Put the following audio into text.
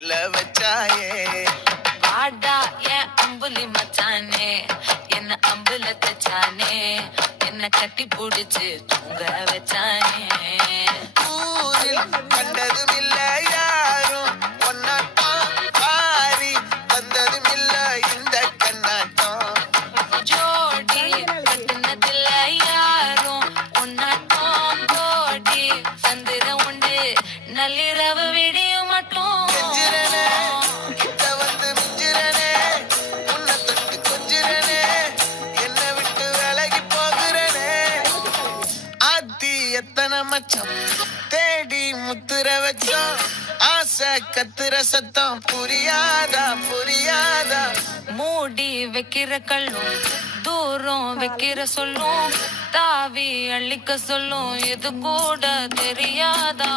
வச்சாயே வாடா என் அம்புலி மச்சானே, என்ன அம்புல தச்சானே, என்ன கட்டி புடிச்சு தூங்க வச்சானே. ஊரில் கண்டதும் இல்ல யாரும் ஒன்னாட்டம் பாரி வந்ததும் இல்ல இந்த கண்ணாட்டம். ஜோடி கட்டுனதில்ல யாரும் உன்னாட்டம் ஜோடி சந்திர உண்டு நள்ளிரவு விடியும் மட்டும். கெஞ்சிரனே, கிட்ட வந்து மிஞ்சிரனே, உன்னை தொட்டு கொஞ்சிரனே, என்னை விட்டு விலகி போகிறனே. ஆத்தி எத்தனை மச்சம் தேடி முத்துற வச்சோம், ஆசை கத்துற சத்தம் புரியாதா புரியாதா. மூடி வைக்கிற கல்லும் தூரம் வைக்கிற சொல்லும் தாவி அள்ளிக்க சொல்லும் இது கூட தெரியாதா.